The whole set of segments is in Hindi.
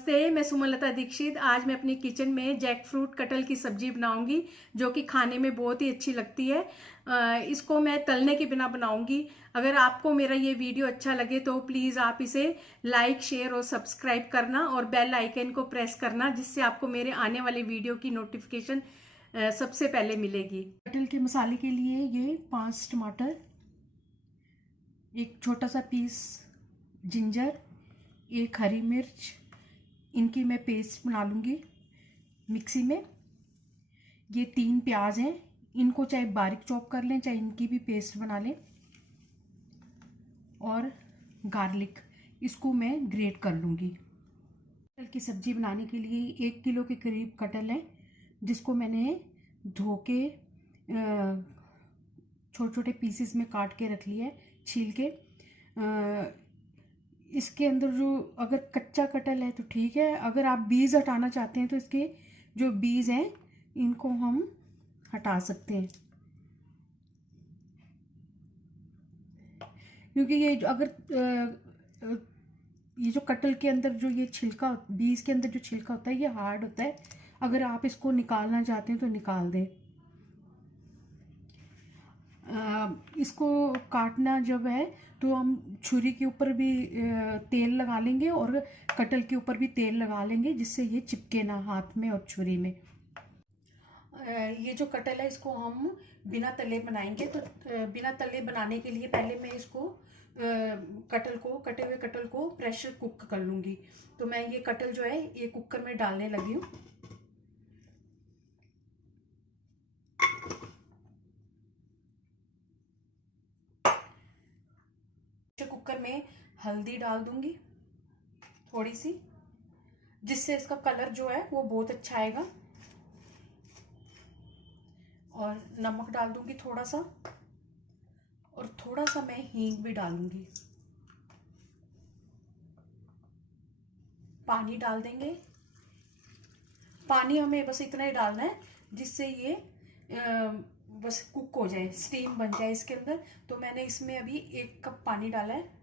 नमस्ते, मैं सुमलता दीक्षित। आज मैं अपनी किचन में जैक फ्रूट कटहल की सब्जी बनाऊंगी जो कि खाने में बहुत ही अच्छी लगती है। इसको मैं तलने के बिना बनाऊंगी। अगर आपको मेरा ये वीडियो अच्छा लगे तो प्लीज़ आप इसे लाइक, शेयर और सब्सक्राइब करना और बेल आइकन को प्रेस करना, जिससे आपको मेरे आने वाले वीडियो की नोटिफिकेशन सबसे पहले मिलेगी। कटहल के मसाले के लिए ये 5 टमाटर, एक छोटा सा पीस जिंजर, एक हरी मिर्च, इनकी मैं पेस्ट बना लूँगी मिक्सी में। ये 3 प्याज हैं, इनको चाहे बारीक चॉप कर लें चाहे इनकी भी पेस्ट बना लें। और गार्लिक, इसको मैं ग्रेट कर लूँगी। कटहल की सब्ज़ी बनाने के लिए 1 किलो के करीब कटहल है, जिसको मैंने धो के छोटे छोटे पीसेस में काट के रख लिया है, छील के। इसके अंदर जो अगर कच्चा कटहल है तो ठीक है, अगर आप बीज हटाना चाहते हैं तो इसके जो बीज हैं इनको हम हटा सकते हैं, क्योंकि ये ये जो कटहल के अंदर जो ये छिलका, बीज के अंदर जो छिलका होता है ये हार्ड होता है। अगर आप इसको निकालना चाहते हैं तो निकाल दें। इसको काटना जब है तो हम छुरी के ऊपर भी तेल लगा लेंगे और कटहल के ऊपर भी तेल लगा लेंगे, जिससे ये चिपके ना हाथ में और छुरी में। ये जो कटहल है इसको हम बिना तले बनाएंगे। तो बिना तले बनाने के लिए पहले मैं इसको कटे हुए कटहल को प्रेशर कुक कर लूँगी। तो मैं ये कटहल जो है ये कुकर में डालने लगी हूँ। कुकर में हल्दी डाल दूंगी थोड़ी सी, जिससे इसका कलर जो है वो बहुत अच्छा आएगा। और नमक डाल दूंगी थोड़ा सा, और थोड़ा सा मैं हींग भी डालूंगी। पानी डाल देंगे। पानी हमें बस इतना ही डालना है जिससे ये बस कुक हो जाए, स्टीम बन जाए इसके अंदर। तो मैंने इसमें अभी 1 कप पानी डाला है।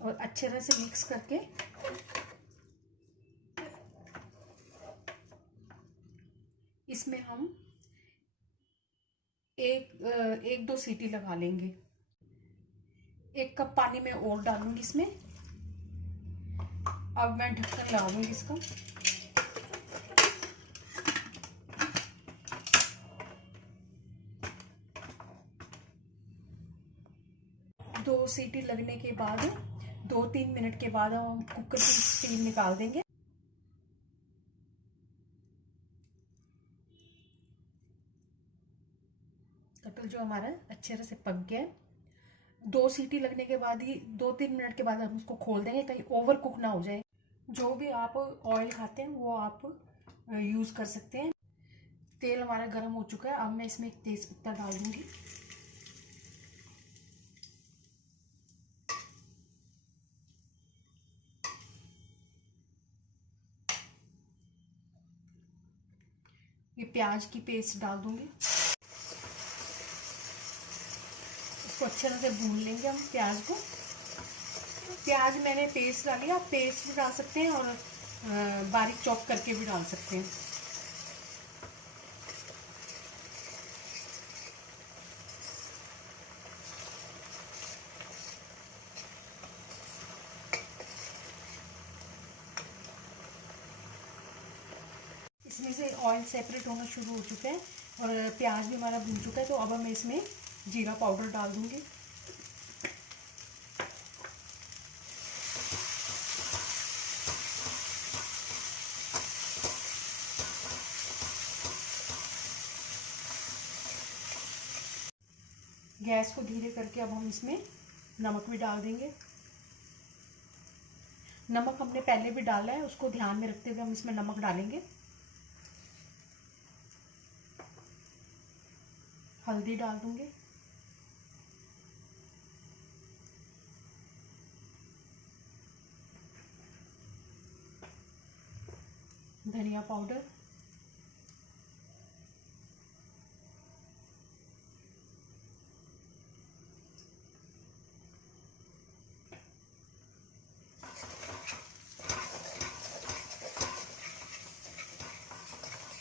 और अच्छे तरह से मिक्स करके इसमें हम एक 2 सीटी लगा लेंगे। 1 कप पानी में और डालूंगी इसमें। अब मैं ढक्कन लगा दूंगी इसका। दो सीटी लगने के बाद 2-3 मिनट के बाद हम कुकर की स्टीम निकाल देंगे। कटहल जो हमारा अच्छे तरह से पक गया है। 2 सीटी लगने के बाद ही 2-3 मिनट के बाद हम उसको खोल देंगे, कहीं ओवर कुक ना हो जाए। जो भी आप ऑयल खाते हैं वो आप यूज़ कर सकते हैं। तेल हमारा गर्म हो चुका है। अब मैं इसमें एक तेज पत्ता डाल दूंगी। ये प्याज की पेस्ट डाल दूंगी। इसको अच्छे तरह से भून लेंगे हम प्याज को। प्याज मैंने पेस्ट डाली, आप पेस्ट भी डाल सकते हैं और बारीक चॉप करके भी डाल सकते हैं। इसमें से ऑयल सेपरेट होना शुरू हो चुका है और प्याज भी हमारा भून चुका है। तो अब मैं इसमें जीरा पाउडर डाल दूंगी। गैस को धीरे करके अब हम इसमें नमक भी डाल देंगे। नमक हमने पहले भी डाला है, उसको ध्यान में रखते हुए हम इसमें नमक डालेंगे। हल्दी डाल दूंगी। धनिया पाउडर,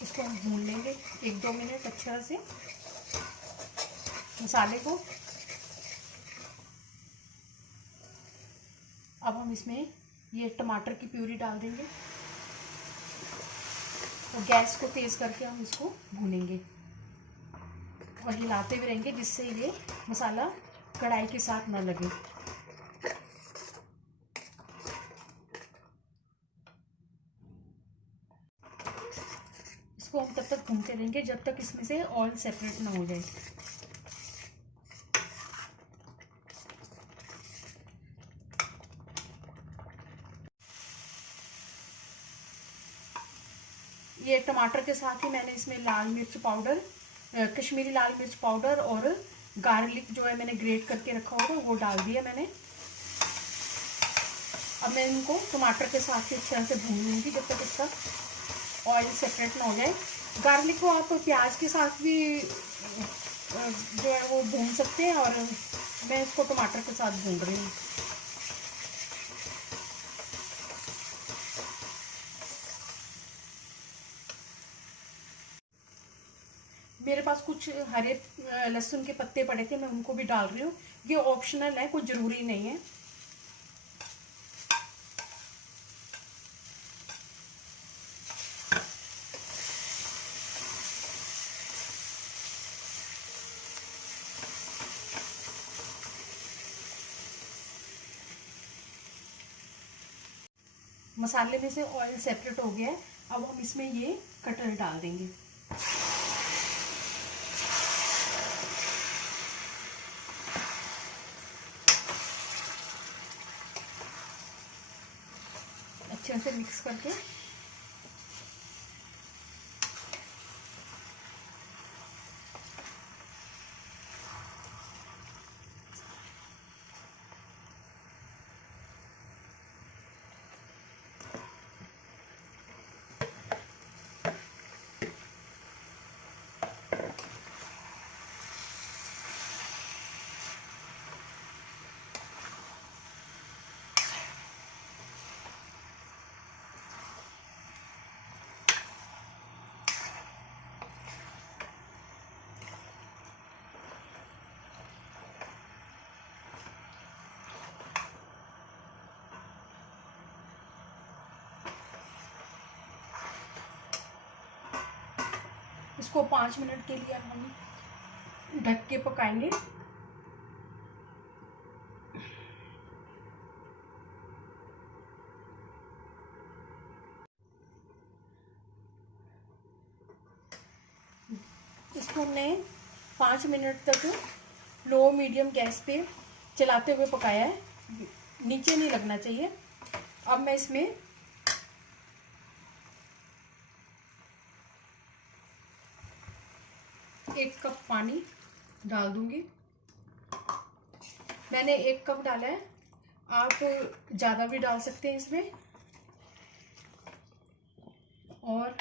इसको हम भून लेंगे 1-2 मिनट अच्छे से मसाले को। अब हम इसमें ये टमाटर की प्यूरी डाल देंगे और गैस को तेज़ करके हम इसको भूनेंगे और हिलाते भी रहेंगे जिससे ये मसाला कढ़ाई के साथ ना लगे। इसको हम तब तक भूनते रहेंगे जब तक इसमें से ऑयल सेपरेट ना हो जाए। ये टमाटर के साथ ही मैंने इसमें लाल मिर्च पाउडर, कश्मीरी लाल मिर्च पाउडर और गार्लिक जो है मैंने ग्रेट करके रखा होगा वो डाल दिया मैंने। अब मैं इनको टमाटर के साथ ही अच्छे से भून लूँगी जब तक इसका ऑयल सेपरेट ना हो जाए। गार्लिक को आप प्याज के साथ भी जो है वो भून सकते हैं और मैं इसको टमाटर के साथ भून रही हूँ। मेरे पास कुछ हरे लहसुन के पत्ते पड़े थे, मैं उनको भी डाल रही हूँ। ये ऑप्शनल है, कुछ ज़रूरी नहीं है। मसाले में से ऑयल सेपरेट हो गया है। अब हम इसमें ये कटहल डाल देंगे। अच्छे से मिक्स करके इसको 5 मिनट के लिए हम ढक के पकाएंगे। इसको हमने 5 मिनट तक लो मीडियम गैस पे चलाते हुए पकाया है, नीचे नहीं लगना चाहिए। अब मैं इसमें एक कप पानी डाल दूंगी। मैंने 1 कप डाला है, आप ज़्यादा भी डाल सकते हैं इसमें। और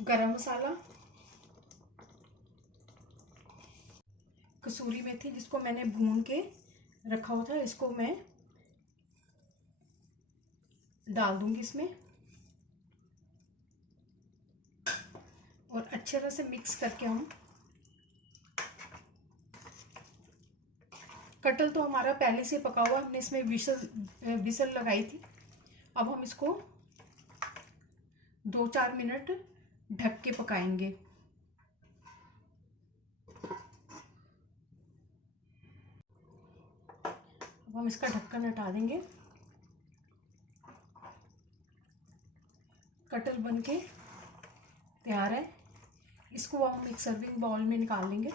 गरम मसाला, कसूरी मेथी जिसको मैंने भून के रखा हुआ था, इसको मैं डाल दूंगी इसमें और अच्छे तरह से मिक्स करके हम, कटहल तो हमारा पहले से पका हुआ, हमने इसमें विसल लगाई थी। अब हम इसको 2-4 मिनट ढक के पकाएंगे। अब हम इसका ढक्कन हटा देंगे। कटहल बनके तैयार है। इसको हम एक सर्विंग बाउल में निकाल लेंगे।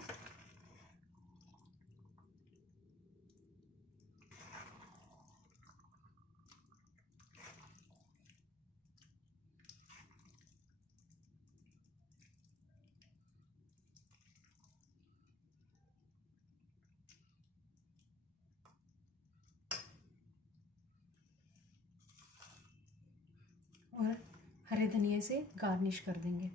और हरे धनिया से गार्निश कर देंगे।